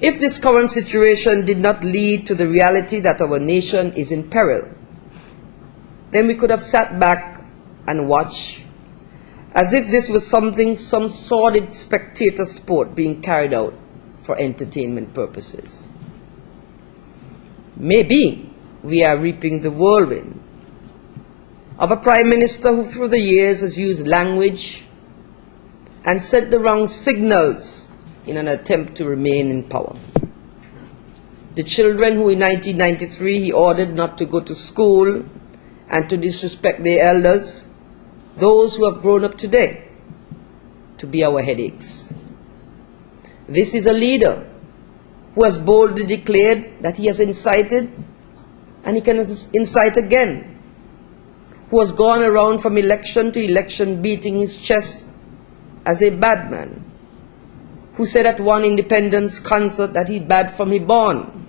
If this current situation did not lead to the reality that our nation is in peril, then we could have sat back and watched as if this was some sordid spectator sport being carried out for entertainment purposes. Maybe we are reaping the whirlwind of a Prime Minister who through the years has used language and sent the wrong signals in an attempt to remain in power. The children who in 1993 he ordered not to go to school and to disrespect their elders, those who have grown up today to be our headaches. This is a leader who has boldly declared that he has incited and he can incite again, who has gone around from election to election beating his chest as a bad man, who said at one independence concert that he bad from he born,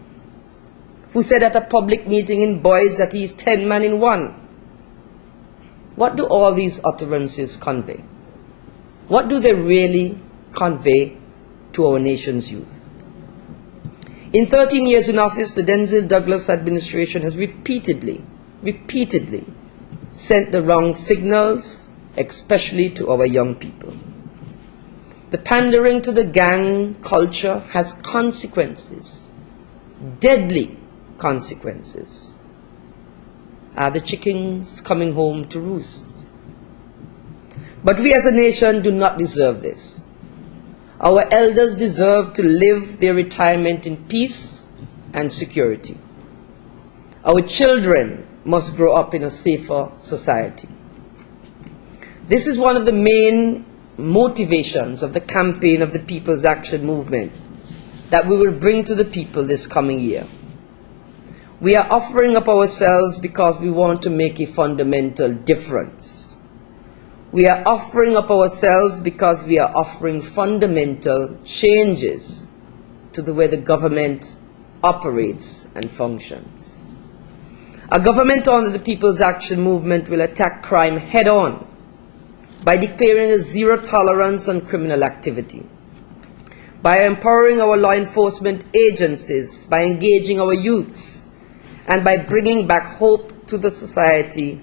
who said at a public meeting in Boys that he is 10 man in one. What do all these utterances convey? What do they really convey to our nation's youth? In 13 years in office, the Denzel Douglas administration has repeatedly sent the wrong signals, especially to our young people. The pandering to the gang culture has consequences, deadly consequences. Are the chickens coming home to roost? But we as a nation do not deserve this. Our elders deserve to live their retirement in peace and security. Our children must grow up in a safer society. This is one of the main motivations of the campaign of the People's Action Movement that we will bring to the people this coming year. We are offering up ourselves because we want to make a fundamental difference. We are offering up ourselves because we are offering fundamental changes to the way the government operates and functions. A government under the People's Action Movement will attack crime head-on by declaring a zero tolerance on criminal activity, by empowering our law enforcement agencies, by engaging our youths, and by bringing back hope to the society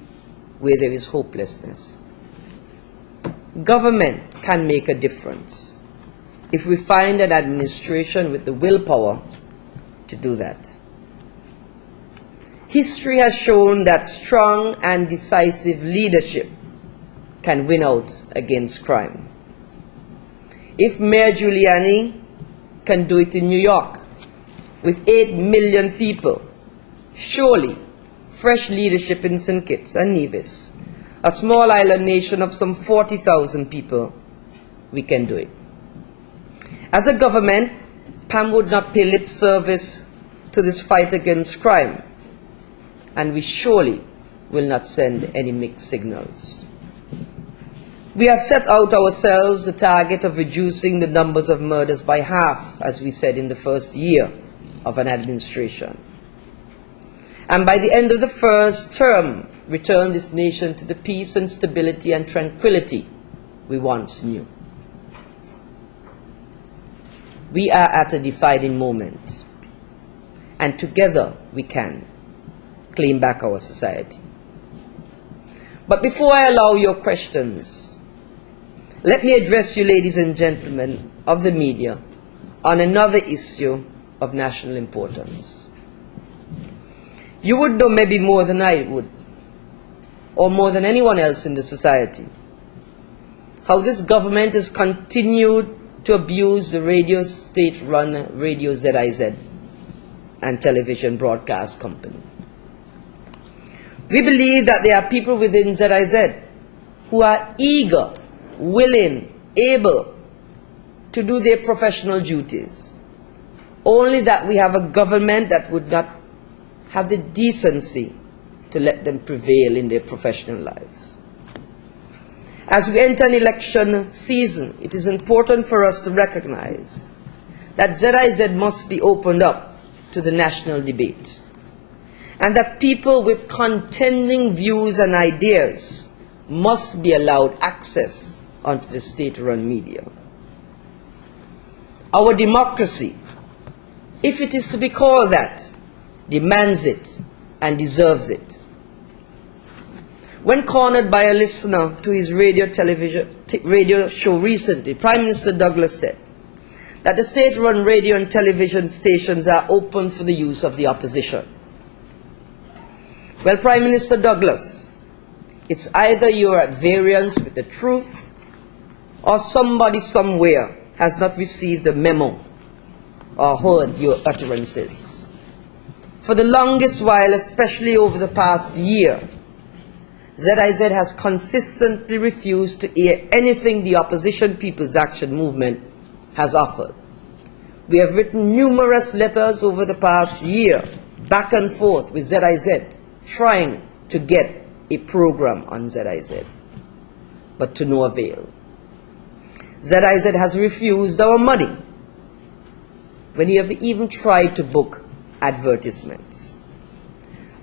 where there is hopelessness. Government can make a difference if we find an administration with the willpower to do that. History has shown that strong and decisive leadership can win out against crime. If Mayor Giuliani can do it in New York with 8 million people, surely fresh leadership in St. Kitts and Nevis, a small island nation of some 40,000 people, we can do it. As a government, PAM would not pay lip service to this fight against crime, and we surely will not send any mixed signals. We have set out ourselves the target of reducing the numbers of murders by half, as we said in the first year of an administration. And by the end of the first term, return this nation to the peace and stability and tranquility we once knew. We are at a defining moment, and together we can claim back our society. But before I allow your questions, let me address you, ladies and gentlemen of the media, on another issue of national importance. You would know maybe more than I would, or more than anyone else in the society, how this government has continued to abuse the radio state-run Radio ZIZ and television broadcast company. We believe that there are people within ZIZ who are eager, willing, able to do their professional duties, only that we have a government that would not have the decency to let them prevail in their professional lives. As we enter an election season, it is important for us to recognize that ZIZ must be opened up to the national debate, and that people with contending views and ideas must be allowed access onto the state-run media. Our democracy if it is to be called that, demands it and deserves it. When cornered by a listener to his radio show recently, Prime Minister Douglas said that the state-run radio and television stations are open for the use of the opposition. Well, Prime Minister Douglas, it's either you're at variance with the truth or somebody somewhere has not received the memo or heard your utterances. For the longest while, especially over the past year, ZIZ has consistently refused to hear anything the Opposition People's Action Movement has offered. We have written numerous letters over the past year, back and forth with ZIZ, trying to get a program on ZIZ, but to no avail. ZIZ has refused our money when we have even tried to book advertisements.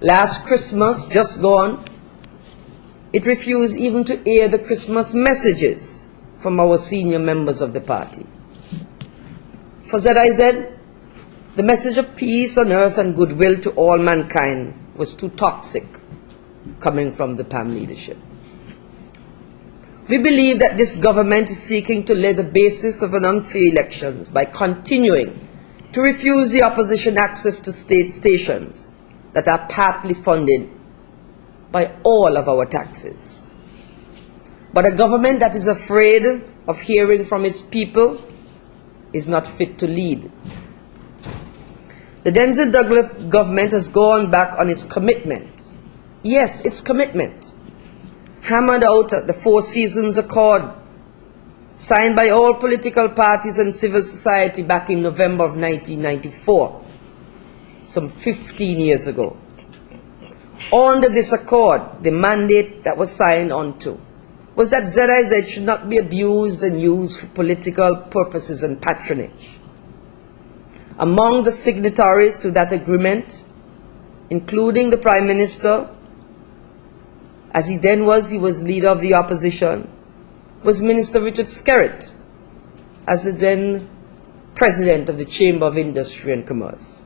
Last Christmas, just gone, it refused even to air the Christmas messages from our senior members of the party. For ZIZ, the message of peace on earth and goodwill to all mankind was too toxic coming from the PAM leadership. We believe that this government is seeking to lay the basis of an unfair elections by continuing to refuse the opposition access to state stations that are partly funded by all of our taxes. But a government that is afraid of hearing from its people is not fit to lead. The Denzel Douglas government has gone back on its commitment. Yes, its commitment, hammered out at the Four Seasons Accord, signed by all political parties and civil society back in November of 1994, some 15 years ago. Under this accord, the mandate that was signed onto was that ZIZ should not be abused and used for political purposes and patronage. Among the signatories to that agreement, including the Prime Minister, as he was leader of the opposition, was Minister Richard Skerritt, as the then President of the Chamber of Industry and Commerce.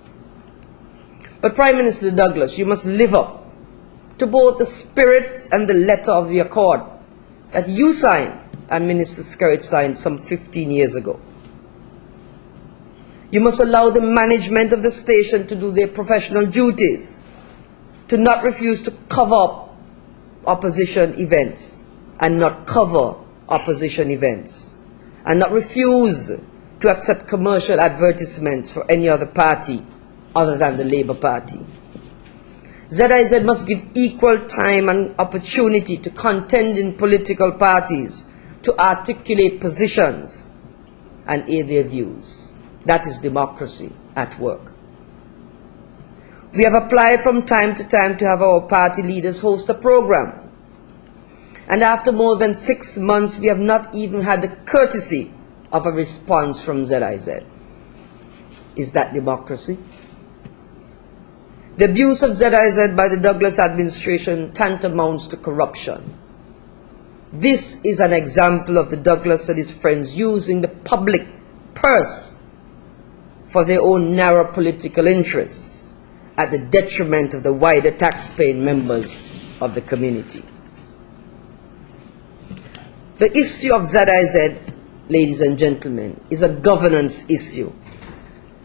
But Prime Minister Douglas, you must live up to both the spirit and the letter of the accord that you signed and Minister Skerritt signed some 15 years ago. You must allow the management of the station to do their professional duties, to not refuse to cover up opposition events and not cover opposition events, and not refuse to accept commercial advertisements for any other party other than the Labour Party. ZIZ must give equal time and opportunity to contending political parties to articulate positions and air their views. That is democracy at work. We have applied from time to time to have our party leaders host a program. And after more than 6 months, we have not even had the courtesy of a response from ZIZ. Is that democracy? The abuse of ZIZ by the Douglas administration tantamounts to corruption. This is an example of the Douglas and his friends using the public purse for their own narrow political interests at the detriment of the wider taxpaying members of the community. The issue of ZIZ, ladies and gentlemen, is a governance issue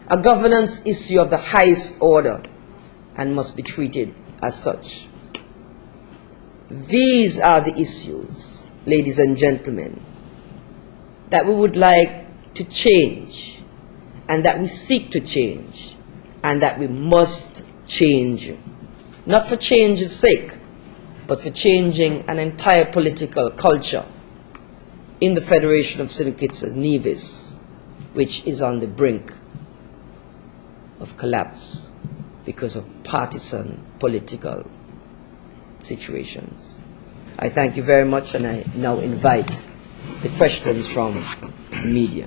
of the highest order, and must be treated as such. These are the issues, ladies and gentlemen, that we would like to change, and that we seek to change, and that we must change. Not for change's sake, but for changing an entire political culture in the Federation of St. Kitts and Nevis, which is on the brink of collapse because of partisan political situations. I thank you very much, and I now invite the questions from the media.